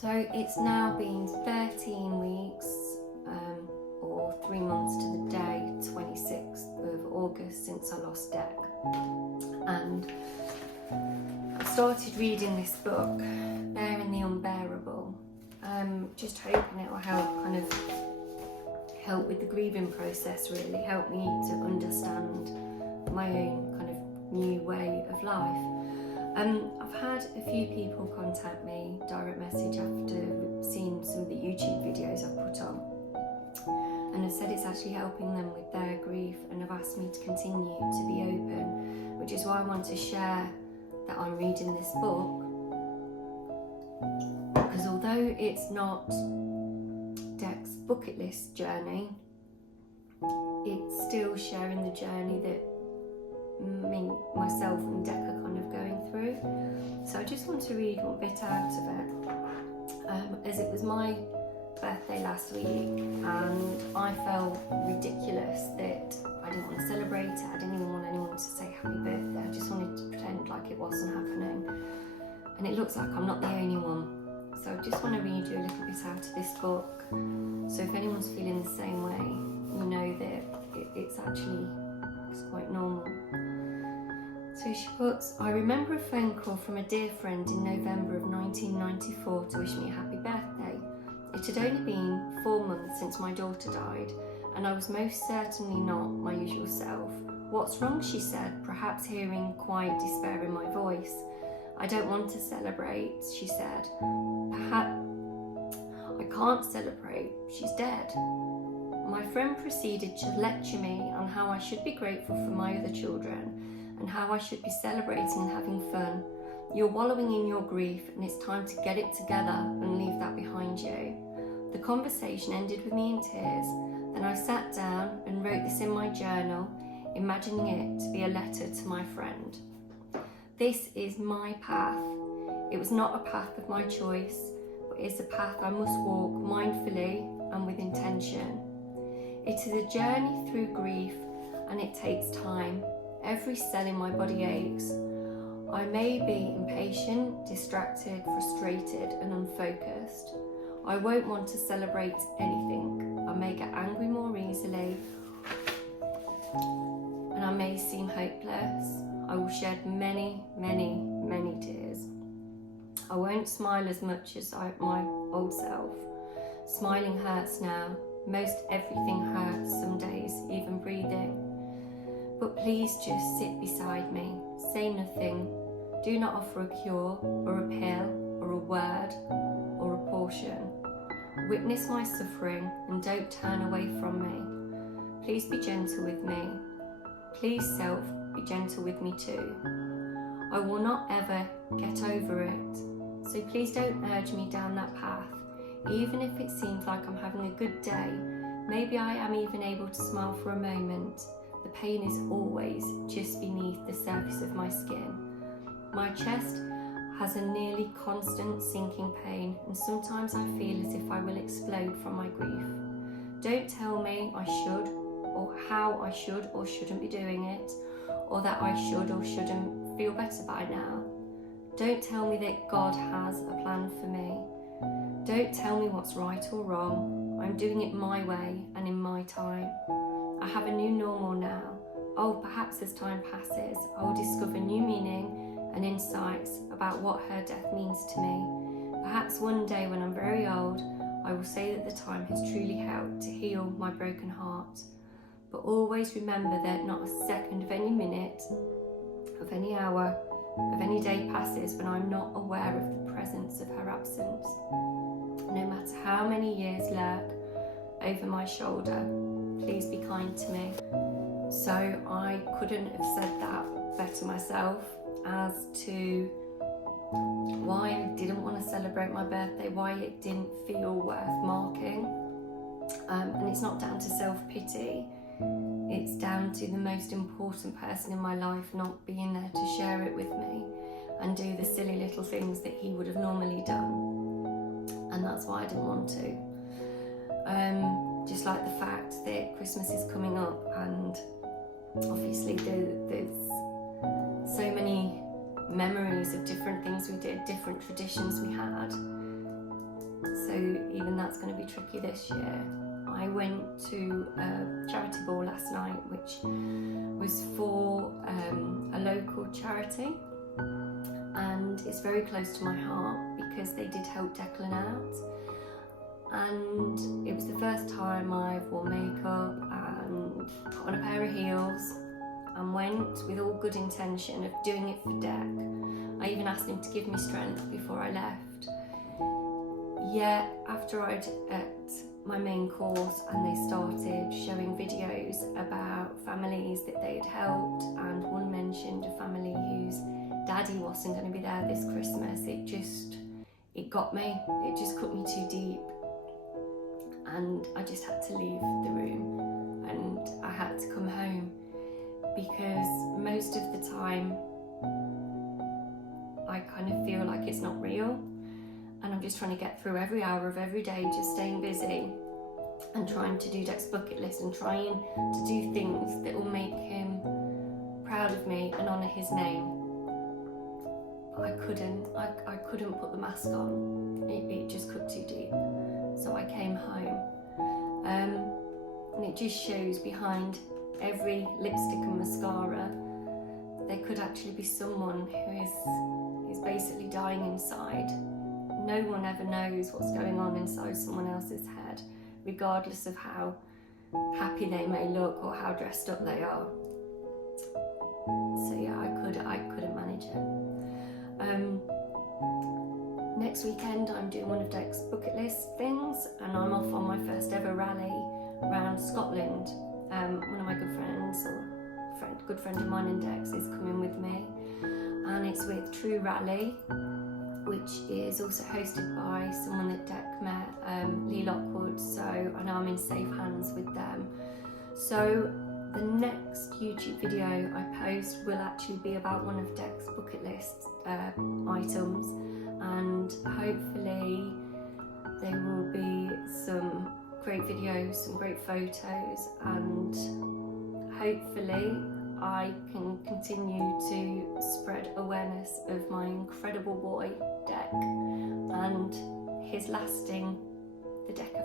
So it's now been 13 weeks, or 3 months to the day, 26th of August, since I lost Dec. And I started reading this book, Bearing the Unbearable, just hoping it will help with the grieving process, really, help me to understand my own kind of new way of life. I've had a few people contact me, direct message, after seeing some of the YouTube videos I've put on, and have said it's actually helping them with their grief, and have asked me to continue to be open, which is why I want to share that I'm reading this book, because although it's not Dec's bucket list journey, it's still sharing the journey that myself and Dec are kind of going through. So I just want to read one bit out of it, as it was my birthday last week, and I felt ridiculous that I didn't want to celebrate it. I didn't even want anyone to say happy birthday. I just wanted to pretend like it wasn't happening, and it looks like I'm not the only one. So I just want to read you a little bit out of this book, so if anyone's feeling the same way, you know that it's quite normal. So she puts, I remember a phone call from a dear friend in November of 1994 to wish me a happy birthday. It had only been 4 months since my daughter died, and I was most certainly not my usual self. What's wrong, she said, perhaps hearing quiet despair in my voice. I don't want to celebrate, she said. Perhaps I can't celebrate, she's dead. My friend proceeded to lecture me on how I should be grateful for my other children, and how I should be celebrating and having fun. You're wallowing in your grief, and it's time to get it together and leave that behind you. The conversation ended with me in tears. Then I sat down and wrote this in my journal, imagining it to be a letter to my friend. This is my path. It was not a path of my choice, but it's a path I must walk mindfully and with intention. It is a journey through grief, and it takes time. Every cell in my body aches. I may be impatient, distracted, frustrated, and unfocused. I won't want to celebrate anything. I may get angry more easily, and I may seem hopeless. I will shed many, many, many tears. I won't smile as much as my old self. Smiling hurts now. Most everything hurts some days, even breathing. But please just sit beside me, say nothing, do not offer a cure or a pill or a word or a portion. Witness my suffering and don't turn away from me. Please be gentle with me. Please, self, be gentle with me too. I will not ever get over it, so please don't urge me down that path. Even if it seems like I'm having a good day, maybe I am even able to smile for a moment. The pain is always just beneath the surface of my skin. My chest has a nearly constant sinking pain, and sometimes I feel as if I will explode from my grief. Don't tell me I should, or how I should or shouldn't be doing it, or that I should or shouldn't feel better by now. Don't tell me that God has a plan for me. Don't tell me what's right or wrong. I'm doing it my way and in my time. I have a new normal now. Oh, perhaps as time passes, I will discover new meaning and insights about what her death means to me. Perhaps one day when I'm very old, I will say that the time has truly helped to heal my broken heart. But always remember that not a second of any minute, of any hour, of any day passes when I'm not aware of the presence of her absence. No matter how many years lurk over my shoulder, please be kind to me. So I couldn't have said that better myself as to why I didn't want to celebrate my birthday, why it didn't feel worth marking. And it's not down to self-pity, it's down to the most important person in my life not being there to share it with me and do the silly little things that he would have normally done. And that's why I didn't want to. Just like the fact that Christmas is coming up, and obviously there's so many memories of different things we did, different traditions we had, that's going to be tricky this year. I went to a charity ball last night, which was for a local charity, and it's very close to my heart because they did help Declan out, and it was the first time I've worn makeup and put on a pair of heels and went with all good intention of doing it for Dec. I even asked him to give me strength before I left. Yet after I'd at my main course and they started showing videos about families that they had helped, and one mentioned a family whose daddy wasn't going to be there this Christmas, it got me. It just cut me too deep, and I just had to leave the room and I had to come home, because most of the time I kind of feel like it's not real, and I'm just trying to get through every hour of every day, just staying busy and trying to do Dec's bucket list and trying to do things that will make him proud of me and honour his name. I couldn't put the mask on. It just cut too deep. So I came home, and it just shows behind every lipstick and mascara there could actually be someone who is basically dying inside. No one ever knows what's going on inside someone else's head, regardless of how happy they may look or how dressed up they are. So yeah, I couldn't manage it. Next weekend I'm doing one of Dec's bucket list things, and I'm off on my first ever rally around Scotland. One of my good friends, or good friend of mine and Dec's, is coming with me, and it's with True Rally, which is also hosted by someone that Dec met, Lee Lockwood, so I know I'm in safe hands with them. So the next YouTube video I post will actually be about one of Dec's bucket list items, and hopefully there will be some great videos, some great photos, and hopefully I can continue to spread awareness of my incredible boy Dec and his lasting the Dec